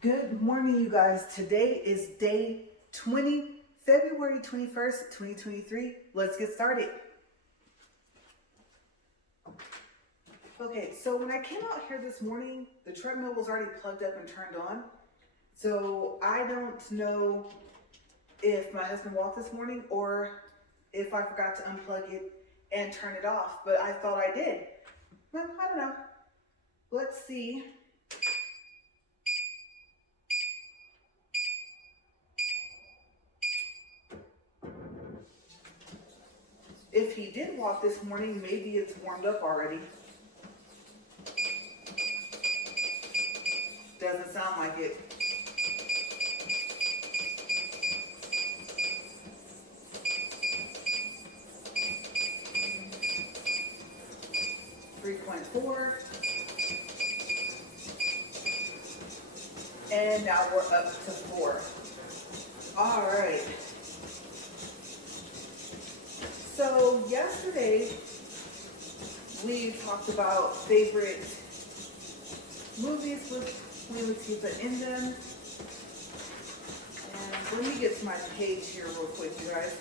Good morning, you guys. Today is day 20, February 21st, 2023. Let's get started. Okay, so when I came out here this morning, the treadmill was already plugged up and turned on. So I don't know if my husband walked this morning or if I forgot to unplug it and turn it off, but I thought I did. Well, I don't know. Let's see. If he did walk this morning, maybe it's warmed up already. Doesn't sound like it. .4, and now we're up to 4. All right. So yesterday we talked about favorite movies with Queen Latifah in them, and let me get to my page here real quick, you guys.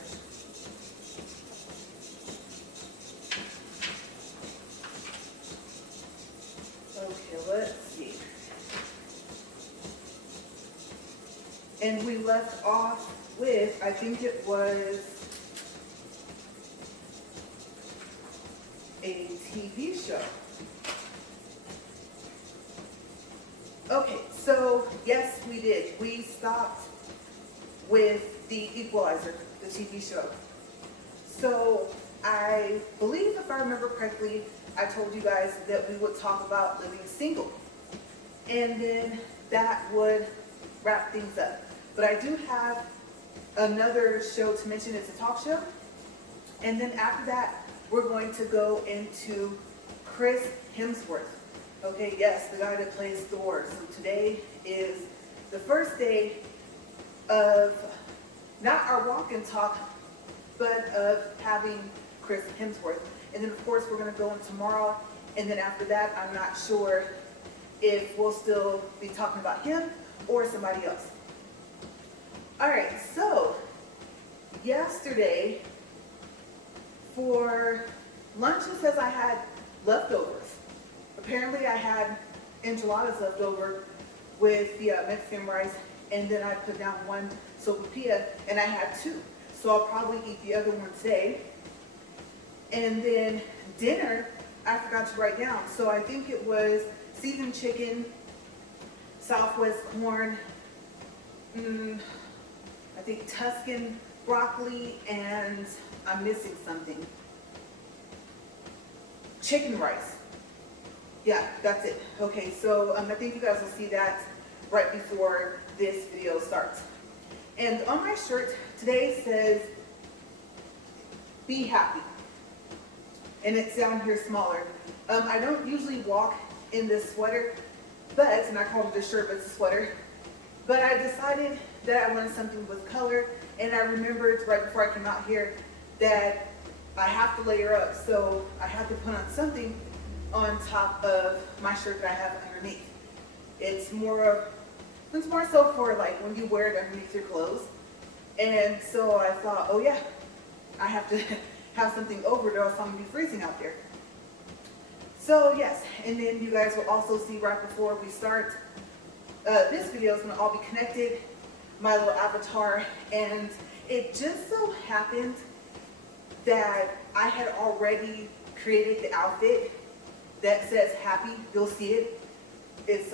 Okay, let's see. And we left off with, I think it was a TV show. Okay, so yes, we did. We stopped with The Equalizer, the TV show. So I believe, if I remember correctly, I told you guys that we would talk about living single. And then that would wrap things up. But I do have another show to mention. It's a talk show. And then after that, we're going to go into Chris Hemsworth. Okay, yes, the guy that plays Thor. So today is the first day of not our walk and talk, but of having Chris Hemsworth. And then of course we're going to go in tomorrow. And then after that, I'm not sure if we'll still be talking about him or somebody else. All right, so yesterday for lunch, it says I had leftovers. Apparently I had enchiladas left over with the Mexican rice, and then I put down one sopapilla, and I had 2. So I'll probably eat the other one today. And then dinner, I forgot to write down. So I think it was seasoned chicken, Southwest corn, I think Tuscan broccoli, and I'm missing something. Chicken rice. Yeah, that's it. Okay, so I think you guys will see that right before this video starts. And on my shirt today says, be happy. And it's down here smaller. I don't usually walk in this sweater, and I called it a shirt, but it's a sweater. But I decided that I wanted something with color, and I remembered right before I came out here that I have to layer up, so I have to put on something on top of my shirt that I have underneath. It's more so for like when you wear it underneath your clothes. And so I thought, oh yeah, I have to have something over it or else I'm gonna be freezing out there. So yes, and then you guys will also see right before we start, this video is gonna all be connected, my little avatar, and it just so happened that I had already created the outfit that says happy. You'll see it. It's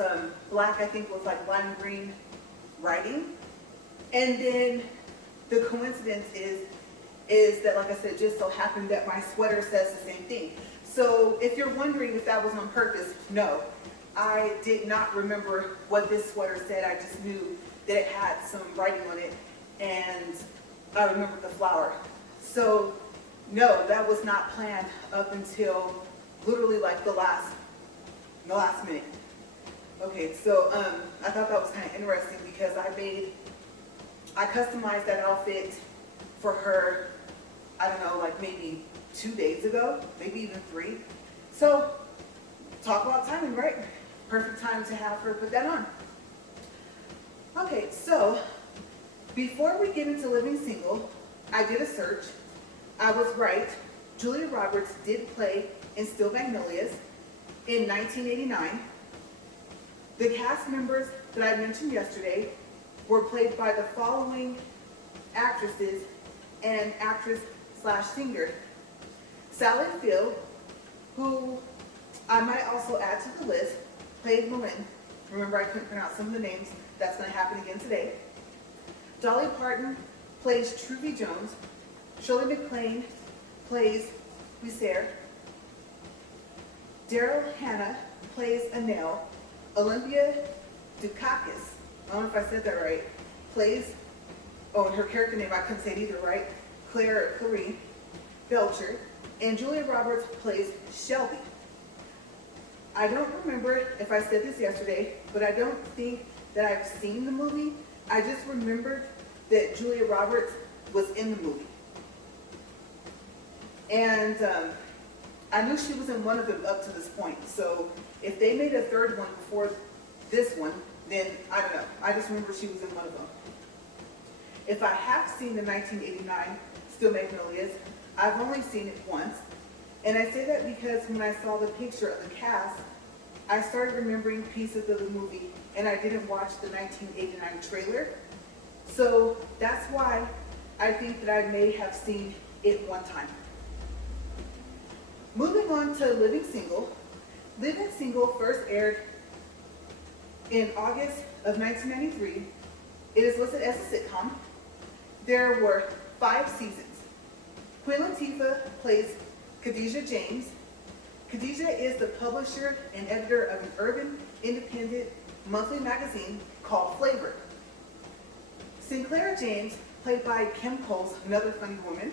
black, I think, with like lime green writing. And then the coincidence is that, like I said, it just so happened that my sweater says the same thing. So if you're wondering if that was on purpose, no. I did not remember what this sweater said. I just knew that it had some writing on it, and I remembered the flower. So no, that was not planned up until literally like the last minute. Okay, so I thought that was kind of interesting because I customized that outfit for her, I don't know, like maybe 2 days ago, maybe even 3. So talk about timing, right? Perfect time to have her put that on. Okay, so before we get into living single, I did a search. I was right. Julia Roberts did play in Still Magnolias in 1989. The cast members that I mentioned yesterday were played by the following actresses and actress slash singer. Sally Field, who I might also add to the list, played Marin. Remember, I couldn't pronounce some of the names. That's going to happen again today. Dolly Parton plays Truvy Jones. Shirley MacLaine plays Lucer. Daryl Hannah plays Anel. Olympia Dukakis, I don't know if I said that right, plays, and her character name I couldn't say it either, right? Clary Belcher. And Julia Roberts plays Shelby. I don't remember if I said this yesterday, but I don't think that I've seen the movie. I just remembered that Julia Roberts was in the movie. And I knew she was in one of them up to this point. So if they made a third one before this one, then I don't know. I just remember she was in one of them. If I have seen the 1989 Still Magnolias, I've only seen it once. And I say that because when I saw the picture of the cast, I started remembering pieces of the movie, and I didn't watch the 1989 trailer. So that's why I think that I may have seen it one time. Moving on to Living Single. Living Single first aired in August of 1993. It is listed as a sitcom. There were 5 seasons. Queen Latifah plays Khadijah James. Khadijah is the publisher and editor of an urban independent monthly magazine called Flavor. Sinclair James, played by Kim Coles, another funny woman,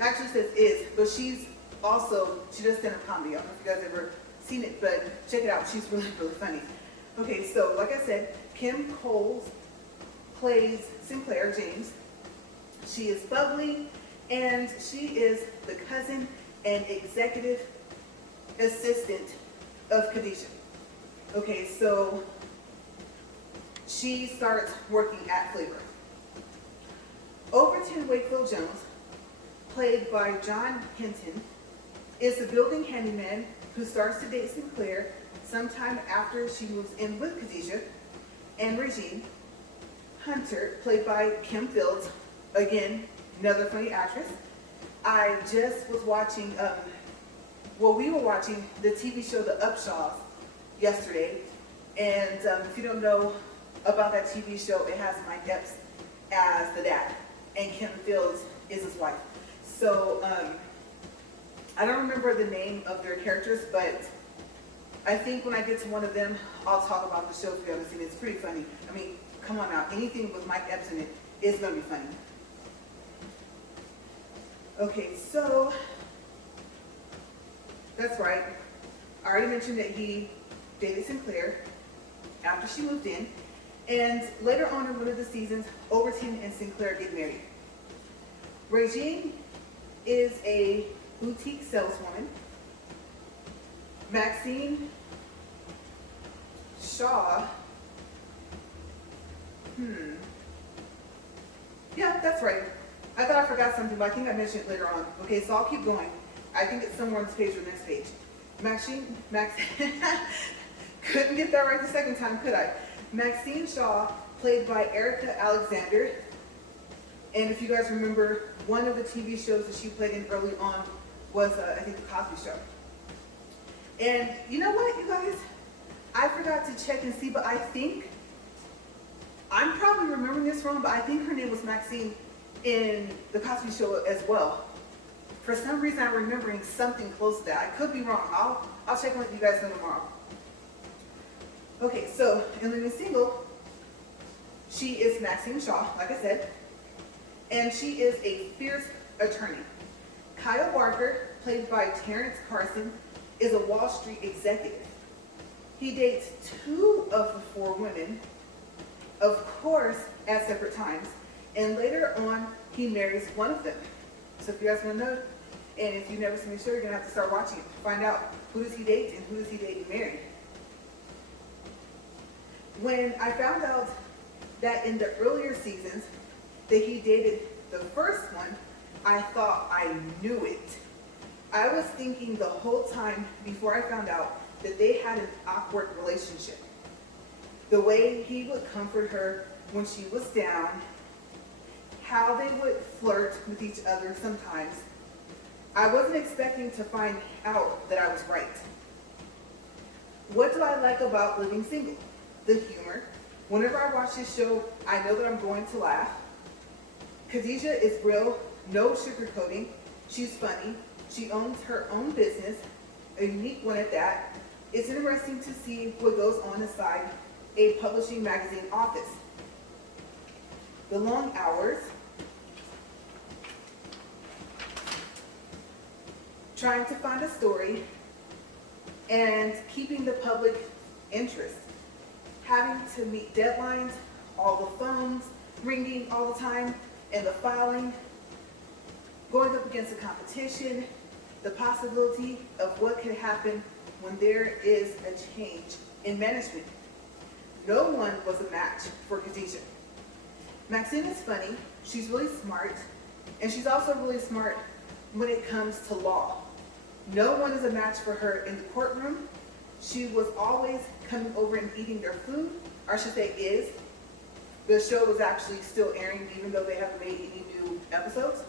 actually says is, but she does stand-up comedy. I don't know if you guys ever seen it, but check it out. She's really, really funny. Okay, so like I said, Kim Coles plays Sinclair James. She is bubbly, and she is the cousin and executive assistant of Khadijah. Okay, so she starts working at Flavor. Overton Wakefield Jones, played by John Hinton, is the building handyman who starts to date Sinclair sometime after she moves in with Khadijah. And Regine Hunter, played by Kim Fields, again, another funny actress. I just was watching, we were watching the TV show The Upshaws yesterday. And if you don't know about that TV show, it has Mike Epps as the dad, and Kim Fields is his wife. So I don't remember the name of their characters, but I think when I get to one of them, I'll talk about the show if you haven't seen it. It's pretty funny. I mean, come on now. Anything with Mike Epps in it is going to be funny. Okay, so that's right. I already mentioned that he dated Sinclair after she moved in. And later on in one of the seasons, Overton and Sinclair get married. Regine is a boutique saleswoman. Maxine Shaw, yeah, that's right. I thought I forgot something, but I think I mentioned it later on. Okay, so I'll keep going. I think it's somewhere on this page or the next page. Couldn't get that right the second time, could I? Maxine Shaw, played by Erica Alexander. And if you guys remember, one of the TV shows that she played in early on was, I think, The Cosby Show. And you know what, you guys? I forgot to check and see, but I think, I'm probably remembering this wrong, but I think her name was Maxine in The Cosby Show as well. For some reason, I'm remembering something close to that. I could be wrong. I'll check and let you guys know tomorrow. Okay, so in Living Single, she is Maxine Shaw, like I said, and she is a fierce attorney. Kyle Barker, played by Terrence Carson, is a Wall Street executive. He dates 2 of the 4 women, of course, at separate times, and later on, he marries one of them. So if you guys want to know, and if you've never seen the show, you're going to have to start watching it to find out who does he date and who does he date and marry. When I found out that in the earlier seasons that he dated the first one, I thought I knew it. I was thinking the whole time before I found out that they had an awkward relationship. The way he would comfort her when she was down, how they would flirt with each other sometimes. I wasn't expecting to find out that I was right. What do I like about living single? The humor. Whenever I watch this show, I know that I'm going to laugh. Khadijah is real, no sugarcoating. She's funny. She owns her own business, a unique one at that. It's interesting to see what goes on inside a publishing magazine office. The long hours, trying to find a story, and keeping the public interest. Having to meet deadlines, all the phones ringing all the time, and the filing, going up against the competition, the possibility of what could happen when there is a change in management. No one was a match for Khadijah. Maxine is funny, she's really smart, and she's also really smart when it comes to law. No one is a match for her in the courtroom. She was always coming over and eating their food, or I should say is. The show was actually still airing even though they haven't made any new episodes.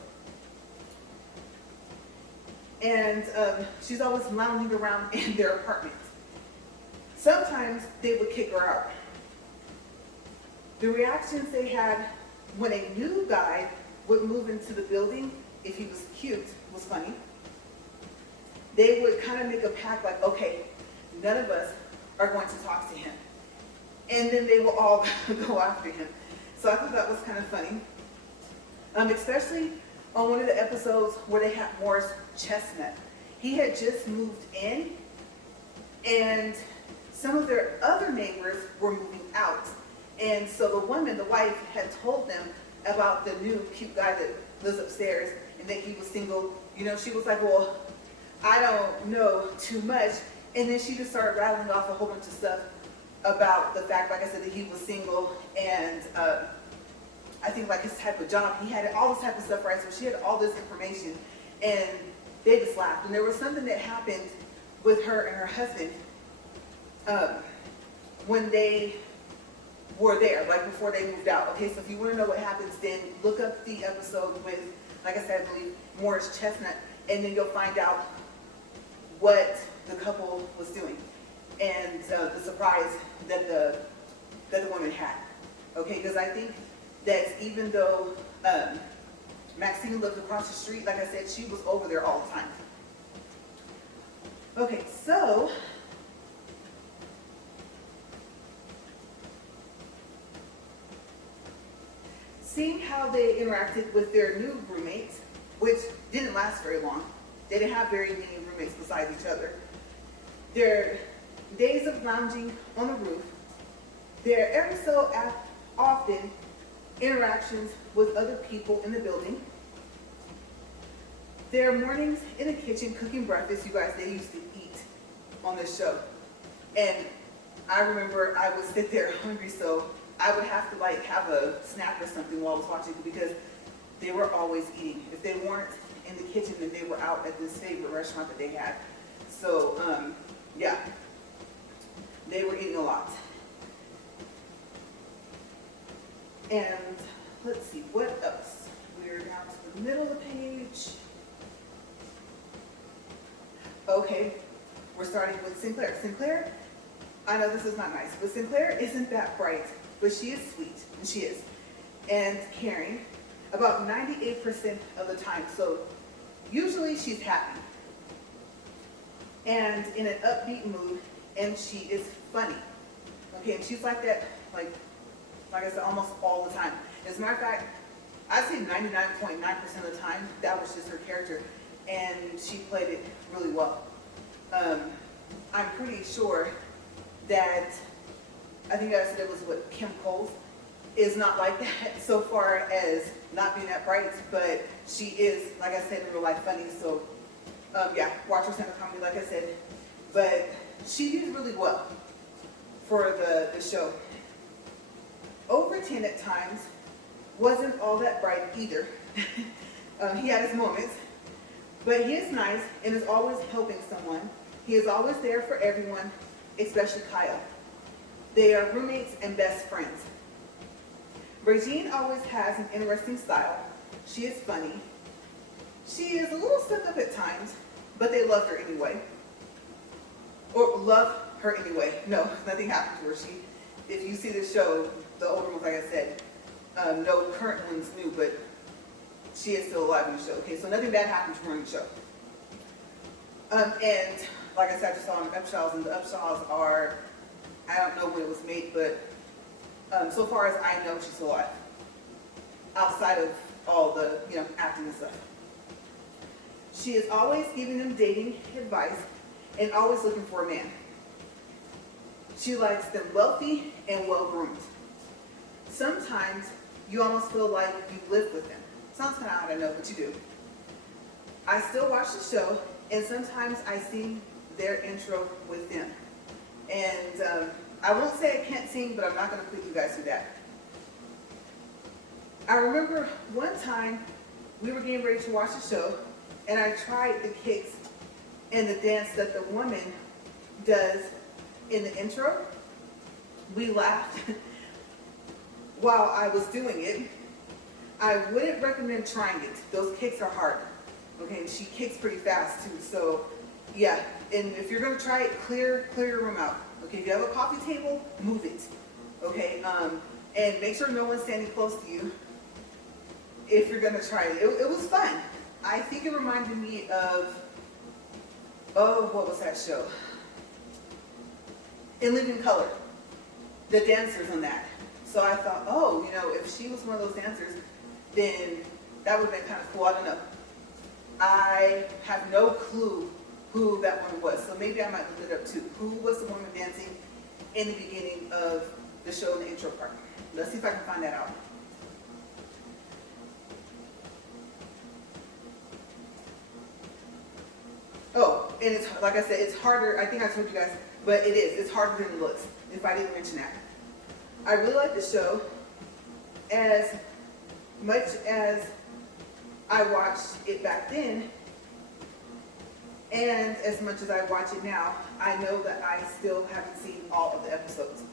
And she's always lounging around in their apartment. Sometimes they would kick her out. The reactions they had when a new guy would move into the building, if he was cute, was funny. They would kind of make a pact like, okay, none of us are going to talk to him. And then they will all go after him. So I thought that was kind of funny. Especially on one of the episodes where they had Morris Chestnut. He had just moved in, and some of their other neighbors were moving out. And so the woman, the wife, had told them about the new cute guy that lives upstairs and that he was single. You know, she was like, well, I don't know too much. And then she just started rattling off a whole bunch of stuff about the fact, like I said, that he was single and I think like his type of job. He had all this type of stuff, right? So she had all this information and they just laughed. And there was something that happened with her and her husband when they were there, like before they moved out. Okay, so if you want to know what happens, then look up the episode with, like I said, I believe Morris Chestnut, and then you'll find out what the couple was doing and the surprise that the woman had. Okay, because I think that even though Maxine lived across the street, like I said, she was over there all the time. Okay, so seeing how they interacted with their new roommates, which didn't last very long. They didn't have very many roommates besides each other. Their days of lounging on the roof, their ever so often interactions with other people in the building, their mornings in the kitchen cooking breakfast. You guys, they used to eat on this show. And I remember I would sit there hungry, so I would have to like have a snack or something while I was watching because they were always eating. If they weren't in the kitchen, then they were out at this favorite restaurant that they had. So, yeah, they were eating a lot. And let's see, what else? We're down to the middle of the page. Okay, we're starting with Sinclair. Sinclair, I know this is not nice, but Sinclair isn't that bright, but she is sweet, and she is, and caring about 98% of the time. So usually she's happy and in an upbeat mood, and she is funny. Okay, and she's like that, like I said, almost all the time. As a matter of fact, I'd say 99.9% of the time, that was just her character, and she played it really well. I'm pretty sure that, I think I said it was what, Kim Coles is not like that so far as not being that bright, but she is, like I said, in real life funny. So yeah, watch her stand-up comedy, like I said, but she did really well for the show. over 10 at times, wasn't all that bright either. He had his moments, but he is nice and is always helping someone. He is always there for everyone, especially Kyle. They are roommates and best friends. Regine always has an interesting style. She is funny. She is a little stuck up at times, but they love her anyway. Or love her anyway. No, nothing happened to her. If you see the show, the older ones, like I said, no current ones new, but she is still alive in the show. Okay, so nothing bad happened to her in the show. And like I said, I just saw on the Upshaws, and the Upshaws are, I don't know when it was made, but so far as I know, she's alive. Outside of all the, acting and stuff. She is always giving them dating advice and always looking for a man. She likes them wealthy and well-groomed. Sometimes you almost feel like you've lived with them. Sounds kind of odd, I know, but you do. I still watch the show, and sometimes I sing their intro with them. And I won't say I can't sing, but I'm not going to put you guys through that. I remember one time we were getting ready to watch the show, and I tried the kicks and the dance that the woman does in the intro. We laughed while I was doing it. I wouldn't recommend trying it. Those kicks are hard. Okay, and she kicks pretty fast too. So yeah, and if you're gonna try it, clear your room out. Okay, if you have a coffee table, move it. Okay, and make sure no one's standing close to you if you're gonna try it. It was fun. I think it reminded me of, what was that show? In Living Color, the dancers on that. So I thought, if she was one of those dancers, then that would have been kind of cool. I don't know. I have no clue who that one was, so maybe I might look it up too. Who was the woman dancing in the beginning of the show in the intro part? Let's see if I can find that out. Oh, and it's, like I said, it's harder. I think I told you guys, but it is. It's harder than it looks, if I didn't mention that. I really like the show. As much as I watched it back then, and as much as I watch it now, I know that I still haven't seen all of the episodes.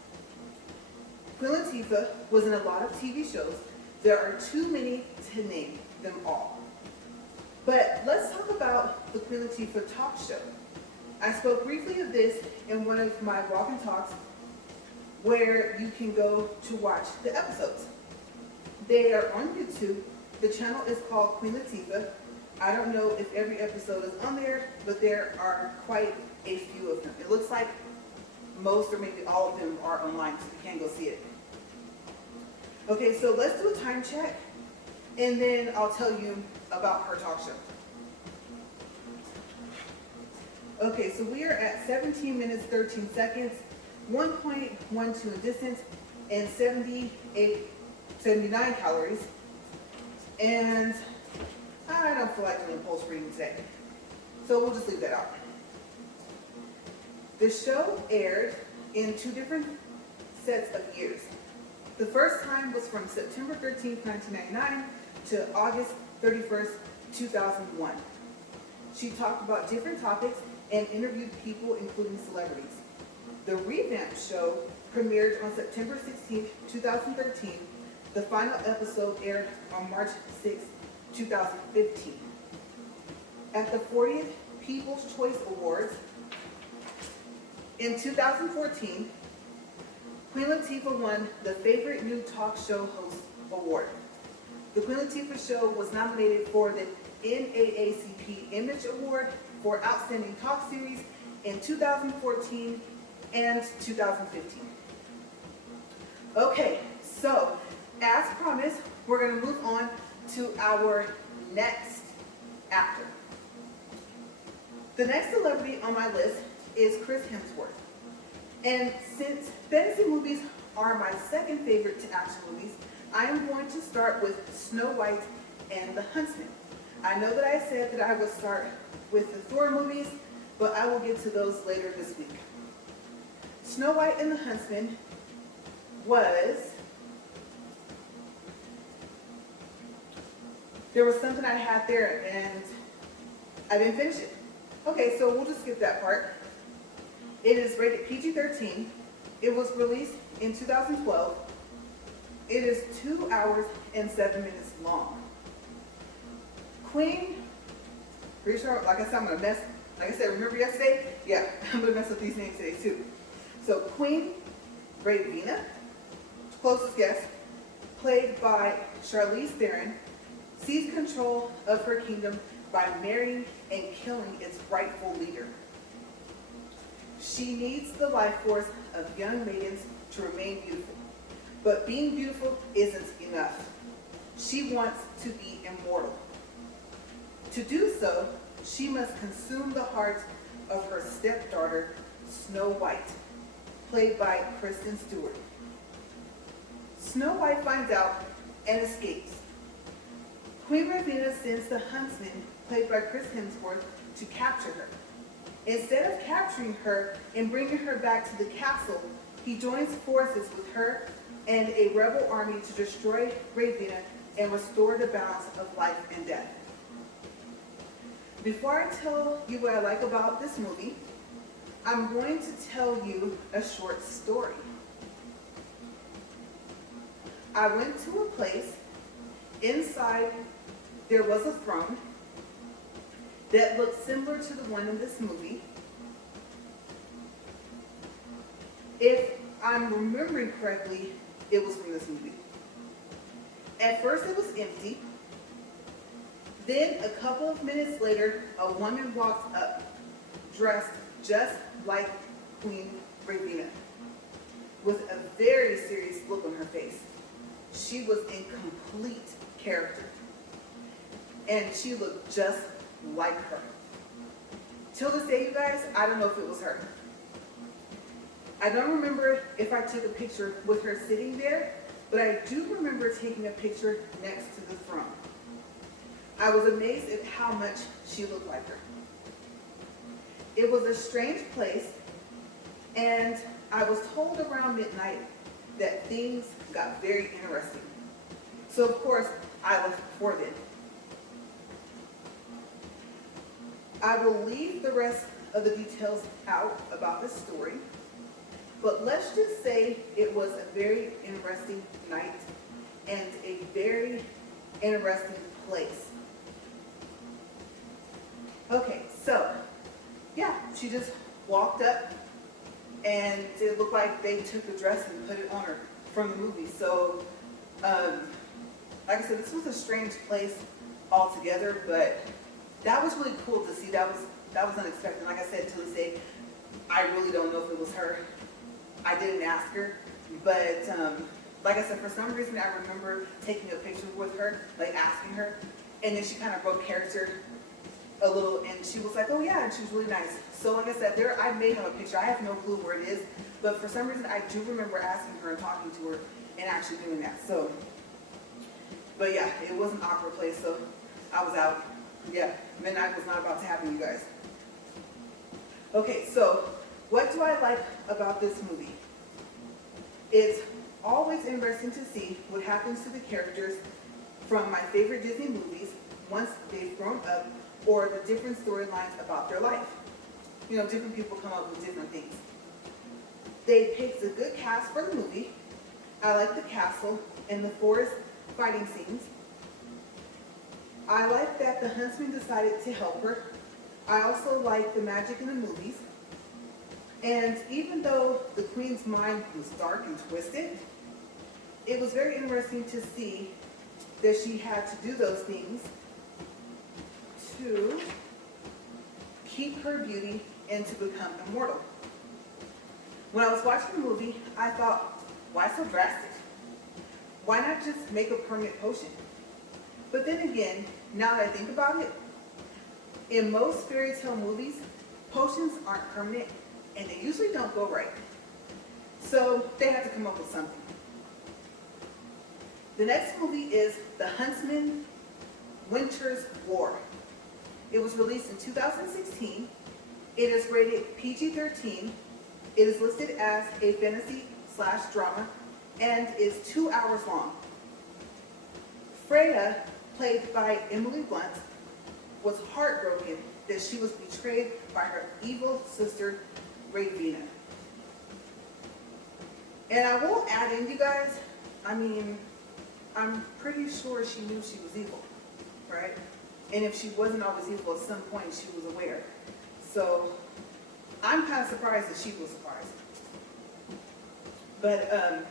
Queen Latifah was in a lot of TV shows. There are too many to name them all. But let's talk about the Queen Latifah talk show. I spoke briefly of this in one of my walk and talks where you can go to watch the episodes. They are on YouTube. The channel is called Queen Latifah. I don't know if every episode is on there, but there are quite a few of them. It looks like most or maybe all of them are online, so you can go see it. Okay, so let's do a time check, and then I'll tell you about her talk show. Okay, so we are at 17 minutes, 13 seconds, 1.12 in distance, and 79 calories. And I don't feel like doing pulse reading today, so we'll just leave that out. The show aired in 2 different sets of years. The first time was from September 13th, 1999 to August 31st, 2001. She talked about different topics and interviewed people, including celebrities. The revamped show premiered on September 16th, 2013. The final episode aired on March 6th, 2015. At the 40th People's Choice Awards in 2014, Queen Latifah won the Favorite New Talk Show Host Award. The Queen Latifah Show was nominated for the NAACP Image Award for Outstanding Talk Series in 2014 and 2015. Okay, so as promised, we're going to move on to our next actor. The next celebrity on my list is Chris Hemsworth. And since fantasy movies are my second favorite to action movies, I am going to start with Snow White and the Huntsman. I know that I said that I would start with the Thor movies, but I will get to those later this week. Snow White and the Huntsman was there was something I had there and I didn't finish it. Okay, so we'll just skip that part. It is rated PG-13. It was released in 2012. It is 2 hours and 7 minutes long. Queen, pretty sure, like I said, like I said, remember yesterday? Yeah, I'm gonna mess up these names today too. So Queen Latifah, closest guess, played by Charlize Theron, seized control of her kingdom by marrying and killing its rightful leader. She needs the life force of young maidens to remain beautiful. But being beautiful isn't enough. She wants to be immortal. To do so, she must consume the heart of her stepdaughter, Snow White, played by Kristen Stewart. Snow White finds out and escapes. Queen Latifah sends the huntsman, played by Chris Hemsworth, to capture her. Instead of capturing her and bringing her back to the castle, he joins forces with her and a rebel army to destroy Latifah and restore the balance of life and death. Before I tell you what I like about this movie, I'm going to tell you a short story. I went to a place. Inside there was a throne that looked similar to the one in this movie. If I'm remembering correctly, it was from this movie. At first it was empty. Then a couple of minutes later, a woman walked up, dressed just like Queen Latifah, with a very serious look on her face. She was in complete character, and she looked just like her. Till this day, you guys, I don't know if it was her. I don't remember if I took a picture with her sitting there, but I do remember taking a picture next to the throne. I was amazed at how much she looked like her. It was a strange place, and I was told around midnight that things got very interesting. So of course, I left before then. I will leave the rest of the details out about this story, but let's just say it was a very interesting night and a very interesting place. Okay, so yeah, she just walked up and it looked like they took the dress and put it on her from the movie. So, like I said, this was a strange place altogether, but that was really cool to see. That was unexpected. Like I said, to this day, I really don't know if it was her. I didn't ask her, but like I said, for some reason, I remember taking a picture with her, like asking her, and then she kind of broke character a little, and she was like, oh yeah, and she was really nice. So like I said, I may have a picture. I have no clue where it is, but for some reason, I do remember asking her and talking to her and actually doing that. So, but yeah, it was an awkward place, so I was out. Yeah, midnight was not about to happen, you guys. Okay, so what do I like about this movie? It's always interesting to see what happens to the characters from my favorite Disney movies once they've grown up, or the different storylines about their life. You know, different people come up with different things. They picked a good cast for the movie. I like the castle and the forest fighting scenes. I like that the huntsman decided to help her. I also like the magic in the movies. And even though the queen's mind was dark and twisted, it was very interesting to see that she had to do those things to keep her beauty and to become immortal. When I was watching the movie, I thought, why so drastic? Why not just make a permanent potion? But then again, now that I think about it, in most fairy tale movies, potions aren't permanent and they usually don't go right. So they had to come up with something. The next movie is The Huntsman, Winter's War. It was released in 2016. It is rated PG-13. It is listed as a fantasy/drama and is 2 hours long. Freya, played by Emily Blunt, was heartbroken that she was betrayed by her evil sister, Ravina. And I will add in, you guys, I mean, I'm pretty sure she knew she was evil, right? And if she wasn't always evil, at some point she was aware. So I'm kind of surprised that she was surprised. But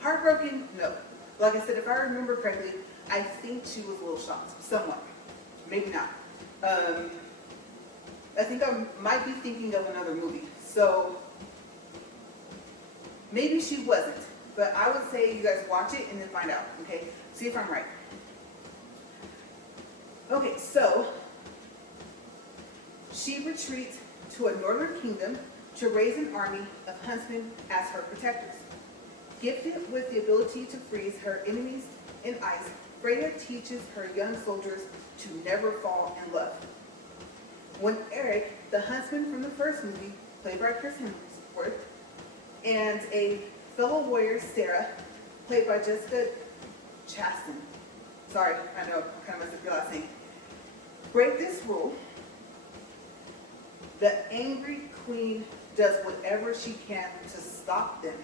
heartbroken, no. Like I said, if I remember correctly, I think she was a little shocked, somewhat. Maybe not. I think I might be thinking of another movie. So maybe she wasn't. But I would say you guys watch it and then find out, okay? See if I'm right. Okay, so she retreats to a northern kingdom to raise an army of huntsmen as her protectors. Gifted with the ability to freeze her enemies in ice, Freya teaches her young soldiers to never fall in love. When Eric, the huntsman from the first movie, played by Chris Hemsworth, and a fellow warrior, Sarah, played by Jessica Chastain, sorry, I know, I kind of messed up your last name, break this rule, the angry queen does whatever she can to stop them.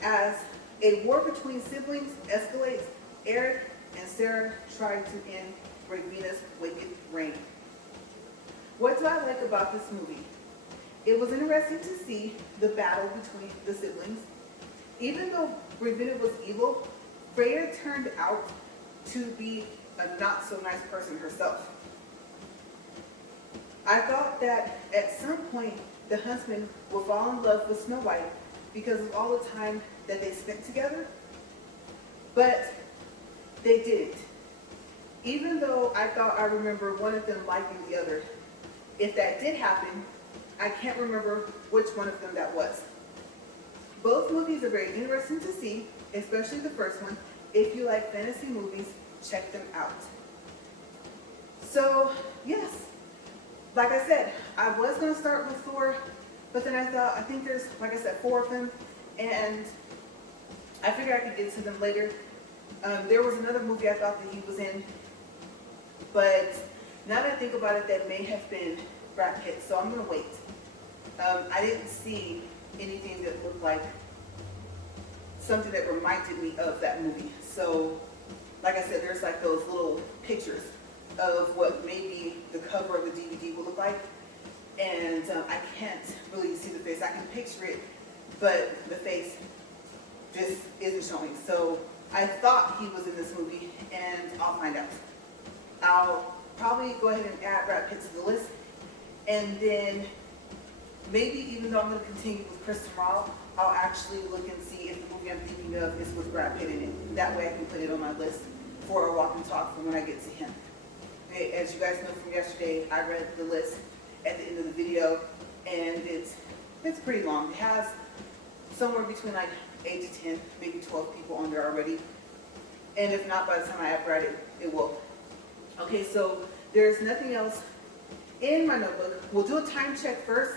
As a war between siblings escalates, Eric and Sarah try to end Ravina's wicked reign. What do I like about this movie? It was interesting to see the battle between the siblings. Even though Ravina was evil, Freya turned out to be a not so nice person herself. I thought that at some point the huntsman would fall in love with Snow White because of all the time that they spent together, but they didn't. Even though I thought I remember one of them liking the other, if that did happen, I can't remember which one of them that was. Both movies are very interesting to see, especially the first one. If you like fantasy movies, check them out. So, yes, like I said, I was going to start with Thor, but then I thought, I think there's, like I said, 4 of them, and I figured I could get to them later. There was another movie I thought that he was in, but now that I think about it, that may have been Brad Pitt, so I'm going to wait. I didn't see anything that looked like something that reminded me of that movie. So, like I said, there's like those little pictures of what maybe the cover of the DVD will look like. And I can't really see the face. I can picture it, but the face just isn't showing. So I thought he was in this movie, and I'll find out. I'll probably go ahead and add Brad Pitt to the list. And then maybe even though I'm going to continue with Chris tomorrow, I'll actually look and see if the movie I'm thinking of is with Brad Pitt in it. That way I can put it on my list for a walk and talk for when I get to him. Okay, as you guys know from yesterday, I read the list at the end of the video, and it's pretty long. It has somewhere between like 8 to 10, maybe 12 people on there already. And if not, by the time I have read it, it will. Okay, so there's nothing else in my notebook. We'll do a time check first,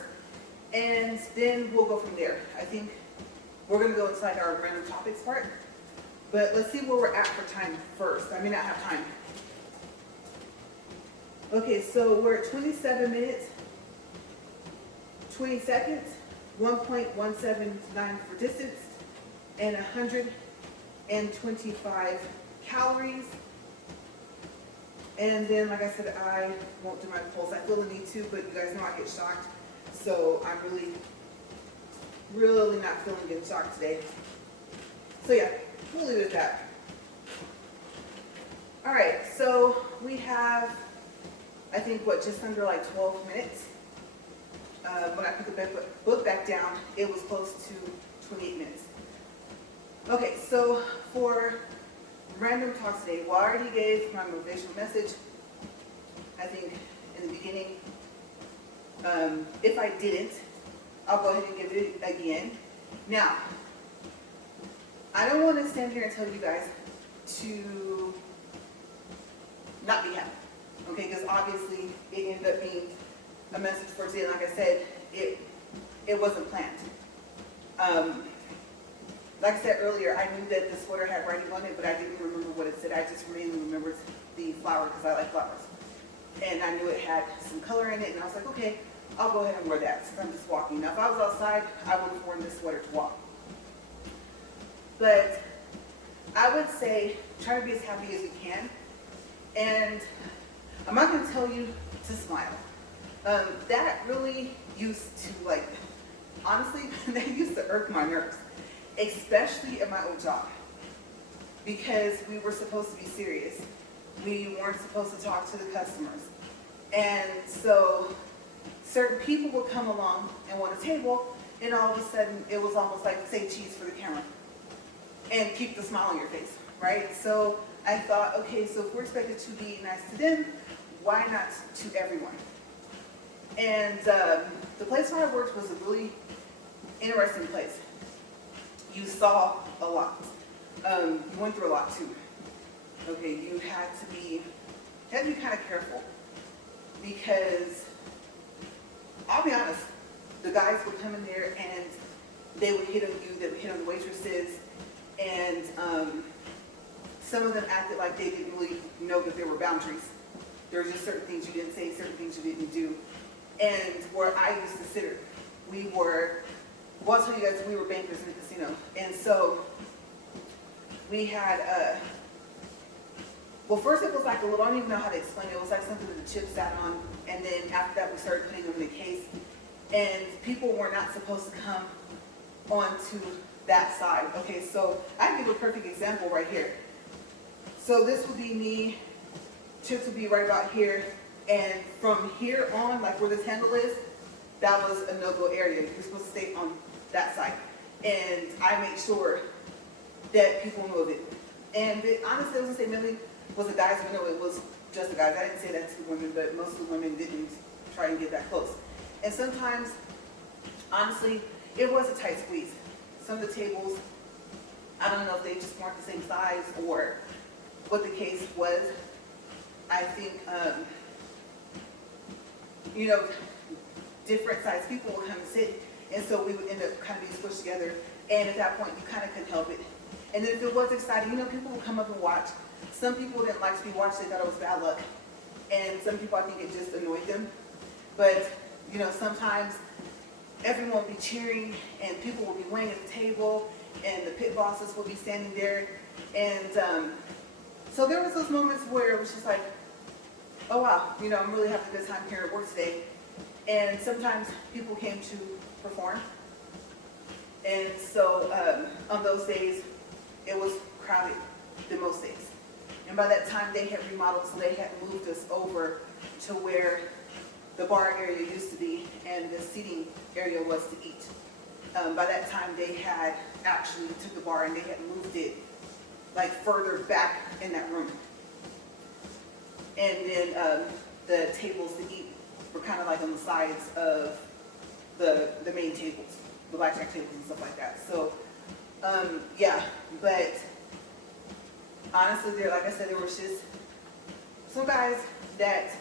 and then we'll go from there. I think we're going to go into like our random topics part, but let's see where we're at for time first. I may not have time. Okay, so we're at 27 minutes, 20 seconds, 1.179 for distance, and 125 calories. And then, like I said, I won't do my pulse. I feel the need to, but you guys know I get shocked. So I'm really not feeling getting shocked today. So yeah, we'll leave it at that. All right, so we have, I think, just under like 12 minutes. When I put the book back down, it was close to 28 minutes. Okay, so for random talk today, well, I already gave my motivational message, I think, in the beginning. If I didn't, I'll go ahead and give it again. Now, I don't want to stand here and tell you guys to not be happy, okay? Because obviously it ended up being a message for today. Like I said, it wasn't planned. like I said earlier, I knew that the sweater had writing on it, but I didn't remember what it said. I just mainly remembered the flower because I like flowers. And I knew it had some color in it, and I was like, okay, I'll go ahead and wear that since I'm just walking. Now, if I was outside, I would have worn this sweater to walk. But I would say try to be as happy as you can. And I'm not going to tell you to smile. That really used to, like, honestly, that used to irk my nerves, especially at my old job, because we were supposed to be serious. We weren't supposed to talk to the customers. And so certain people would come along and want a table, and all of a sudden it was almost like say cheese for the camera and keep the smile on your face, right? So I thought, okay, so if we're expected to be nice to them, why not to everyone? And the place where I worked was a really interesting place. You saw a lot. You went through a lot too. Okay, you had to be kind of careful, because I'll be honest, the guys would come in there and they would hit on you, they would hit on the waitresses, and some of them acted like they didn't really know that there were boundaries. There were just certain things you didn't say, certain things you didn't do. And where I used to sit, I'll tell you guys, we were bankers in the casino. And so we had, well, first it was like a little, I don't even know how to explain it. It was like something that the chips sat on. And then after that, we started putting them in a case. And people were not supposed to come onto that side. Okay, so I can give a perfect example right here. So this would be me, chips would be right about here. And from here on, like where this handle is, that was a no-go area. You're supposed to stay on that side. And I made sure that people knew of it. And honestly, I was going to say mainly was the guys, but no, it was just the guys. I didn't say that to the women, but most of the women didn't try and get that close. And sometimes, honestly, it was a tight squeeze. Some of the tables, I don't know if they just weren't the same size or what the case was. I think, you know, different size people would come and sit, and so we would end up kind of being squished together, and at that point, you kind of couldn't help it. And then if it was exciting, you know, people would come up and watch. Some people didn't like to be watched, they thought it was bad luck, and some people, I think it just annoyed them. But, you know, sometimes everyone would be cheering, and people would be waiting at the table, and the pit bosses would be standing there, and so there was those moments where it was just like, oh wow, you know, I'm really having a good time here at work today. And sometimes people came to perform. And so on those days, it was crowded than most days. And by that time, they had remodeled, so they had moved us over to where the bar area used to be and the seating area was to eat. By that time, they had actually took the bar and they had moved it like further back in that room. And then the tables to eat were kind of like on the sides of the main tables, the blackjack tables and stuff like that. So, yeah, but honestly, there, like I said, there was just some guys that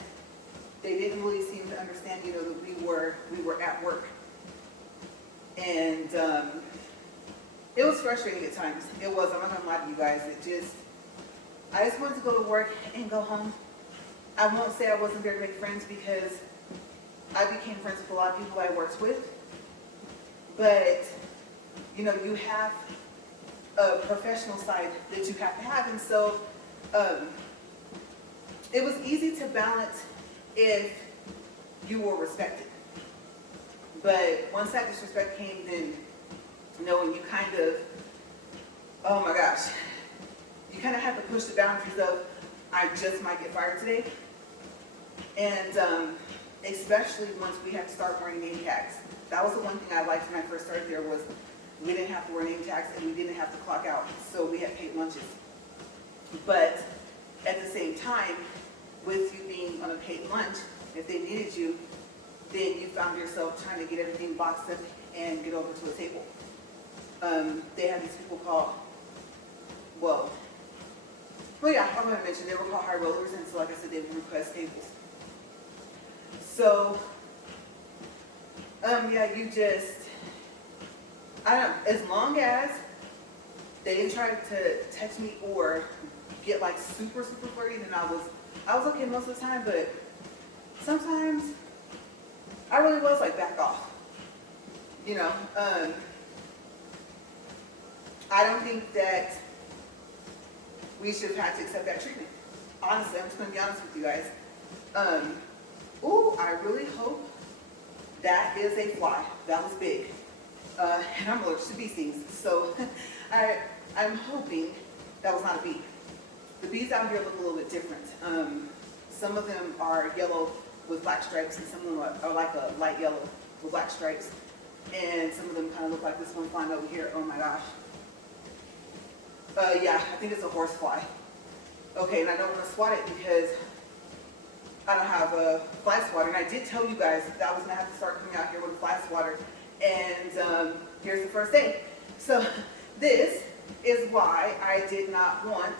they didn't really seem to understand, you know, that we were at work. And it was frustrating at times. It was, I'm not gonna lie to you guys, I just wanted to go to work and go home. I won't say I wasn't there to make friends, because I became friends with a lot of people I worked with. But, you know, you have a professional side that you have to have. And so it was easy to balance if you were respected. But once that disrespect came, then, you know, and you kind of, oh my gosh, you kind of have to push the boundaries of, I just might get fired today. And especially once we had to start wearing name tags. That was the one thing I liked when I first started there, was we didn't have to wear name tags and we didn't have to clock out. So we had paid lunches. But at the same time, with you being on a paid lunch, if they needed you, then you found yourself trying to get everything boxed up and get over to a table. They had these people called, well yeah, I'm going to mention they were called high rollers, and so like I said, they would request tables. So, yeah, you just, I don't know, as long as they didn't try to touch me or get like super, super flirty, then I was okay most of the time, but sometimes I really was like back off, you know. I don't think that we should have had to accept that treatment. Honestly, I'm just gonna be honest with you guys. Ooh, I really hope that is a fly. That was big. And I'm allergic to bee stings, so I'm hoping that was not a bee. The bees out here look a little bit different. Some of them are yellow with black stripes, and some of them are like a light yellow with black stripes. And some of them kind of look like this one flying over here. Oh my gosh. Yeah, I think it's a horse fly. Okay, and I don't want to swat it because I don't have a fly swatter. And I did tell you guys that I was going to have to start coming out here with a fly swatter. And here's the first day. So this is why I did not want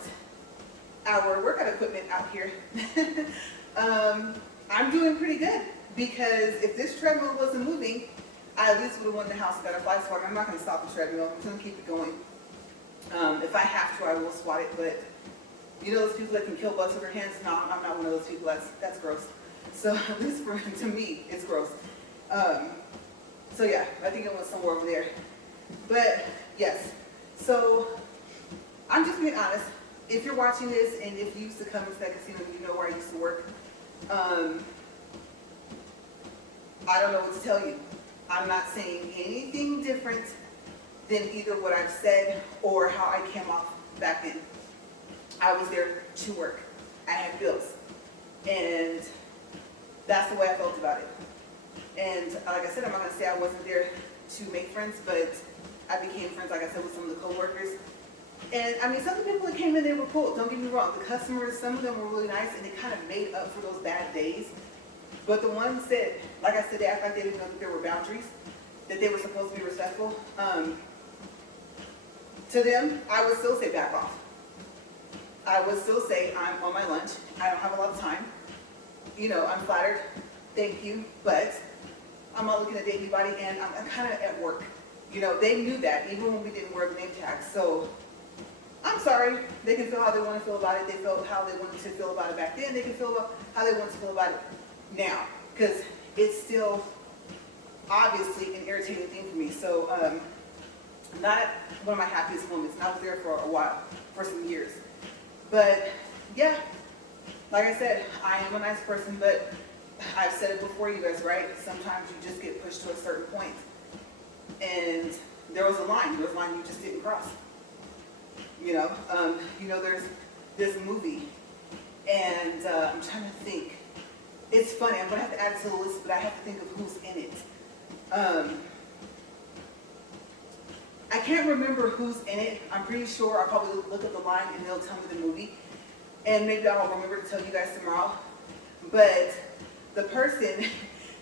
our workout equipment out here. I'm doing pretty good because if this treadmill wasn't moving, I at least would have won the house and got a fly swatter. I'm not going to stop the treadmill. I'm just going to keep it going. If I have to, I will swat it, but you know those people that can kill bugs with their hands? No, I'm not one of those people. That's gross. So at least to me, it's gross. So yeah, I think it went somewhere over there. But yes, so I'm just being honest. If you're watching this and if you used to come into that casino, you know where I used to work. I don't know what to tell you. I'm not saying anything different than either what I've said or how I came off back then. I was there to work. I had bills. And that's the way I felt about it. And like I said, I'm not going to say I wasn't there to make friends, but I became friends, like I said, with some of the co-workers. And I mean, some of the people that came in, they were cool. Don't get me wrong. The customers, some of them were really nice, and they kind of made up for those bad days. But the ones that, like I said, they act like they didn't know that there were boundaries, that they were supposed to be respectful. To them, I would still say back off. I would still say I'm on my lunch. I don't have a lot of time. You know, I'm flattered. Thank you. But I'm not looking to date anybody, and I'm kind of at work. You know, they knew that even when we didn't wear the name tag. So I'm sorry. They can feel how they want to feel about it. They felt how they wanted to feel about it back then. They can feel how they want to feel about it now, because it's still obviously an irritating thing for me. So not one of my happiest moments, and I was there for a while, for some years. But yeah, like I said, I am a nice person, but I've said it before, you guys, right? Sometimes you just get pushed to a certain point, and there was a line you just didn't cross. You know, there's this movie, and I'm trying to think. It's funny, I'm gonna have to add it to the list, but I have to think of who's in it. I can't remember who's in it. I'm pretty sure I'll probably look at the line and they'll tell me the movie. And maybe I'll remember to tell you guys tomorrow. But the person,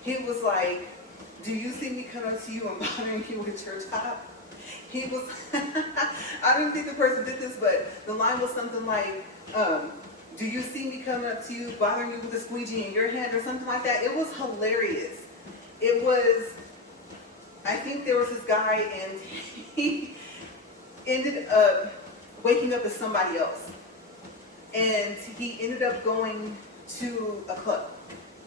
he was like, do you see me come up to you and bothering you with your job? He was, I don't think the person did this, but the line was something like, do you see me coming up to you, bothering you with a squeegee in your hand or something like that? It was hilarious. It was, I think there was this guy and he ended up waking up as somebody else. And he ended up going to a club.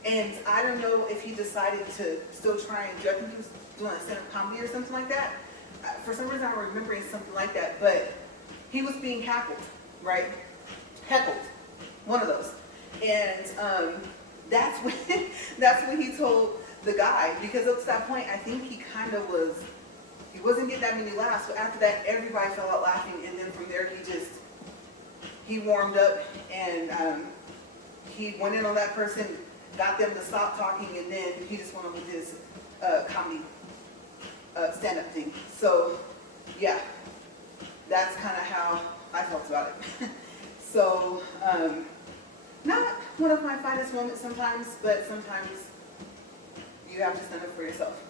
And I don't know if he decided to still try and do, I think he was doing a stand-up comedy or something like that. For some reason I'm remembering something like that, but he was being heckled, right? Heckled. One of those. And that's when he told the guy, because up to that point, I think he kind of he wasn't getting that many laughs, but after that, everybody fell out laughing, and then from there, he warmed up, and he went in on that person, got them to stop talking, and then he just went on with his comedy stand-up thing. So, yeah, that's kind of how I felt about it. So, not one of my finest moments sometimes, but sometimes you have to stand up for yourself.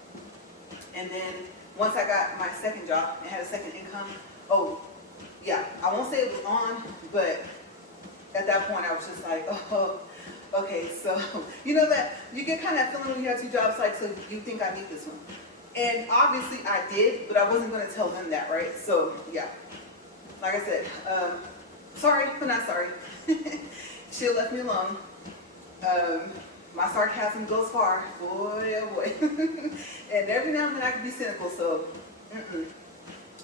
And then once I got my second job and had a second income, oh, yeah, I won't say it was on, but at that point I was just like, oh, okay, so, you know that, you get kind of that feeling when you have two jobs, like, so you think I need this one. And obviously I did, but I wasn't going to tell them that, right? So, yeah. like I said, sorry, but not sorry. She left me alone. My sarcasm goes far, boy, oh boy. And every now and then I can be cynical, so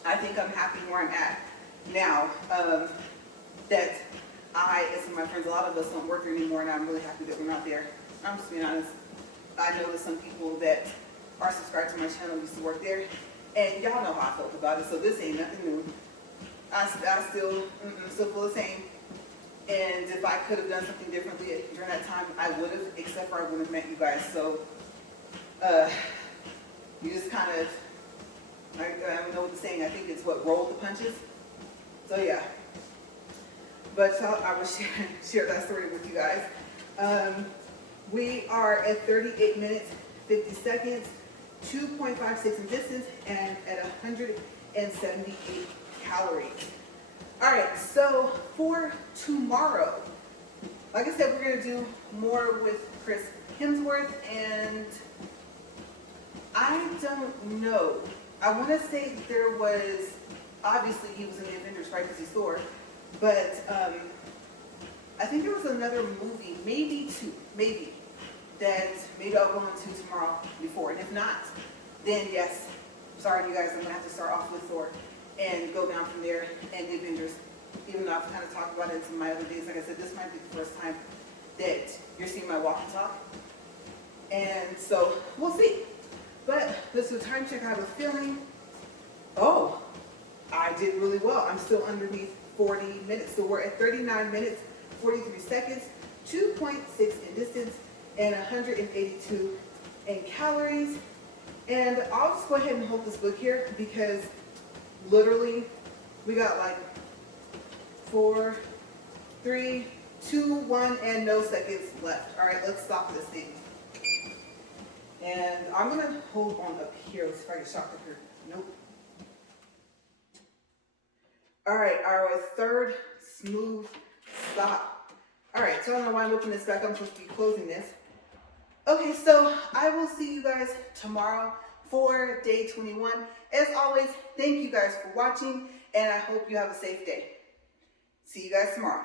I think I'm happy where I'm at now. That as some of my friends, a lot of us don't work there anymore, and I'm really happy that we're not there. I'm just being honest. I know that some people that are subscribed to my channel used to work there, and y'all know how I felt about it, so this ain't nothing new. I still feel the same. And if I could have done something differently during that time, I would have, except for I wouldn't have met you guys. So, you just kind of, I don't know what the saying, I think it's what, roll the punches. So yeah. But so I will share that story with you guys. We are at 38 minutes, 50 seconds, 2.56 in distance, and at 178 calories. All right, so for tomorrow, like I said, we're going to do more with Chris Hemsworth, and I don't know. I want to say that there was, obviously he was in the Avengers, right, because he's Thor, but I think there was another movie, maybe two, that maybe I'll go into tomorrow before, and if not, then yes, sorry you guys, I'm going to have to start off with Thor and go down from there and the Avengers. Even though I've kind of talked about it in some of my other days, like I said, this might be the first time that you're seeing my walk and talk. And so, we'll see. But let's do a time check. I have a feeling, oh, I did really well. I'm still underneath 40 minutes. So we're at 39 minutes, 43 seconds, 2.6 in distance, and 182 in calories. And I'll just go ahead and hold this book here because literally we got like 4, 3, 2, 1, and no seconds left. All right, let's stop this thing. And I'm going to hold on up here. Let's see if I get shocked up here. Nope. All right, our third smooth stop. All right, so I don't know why I'm opening this back. I'm supposed to be closing this. Okay, so I will see you guys tomorrow for day 21. As always, thank you guys for watching, and I hope you have a safe day. See you guys tomorrow.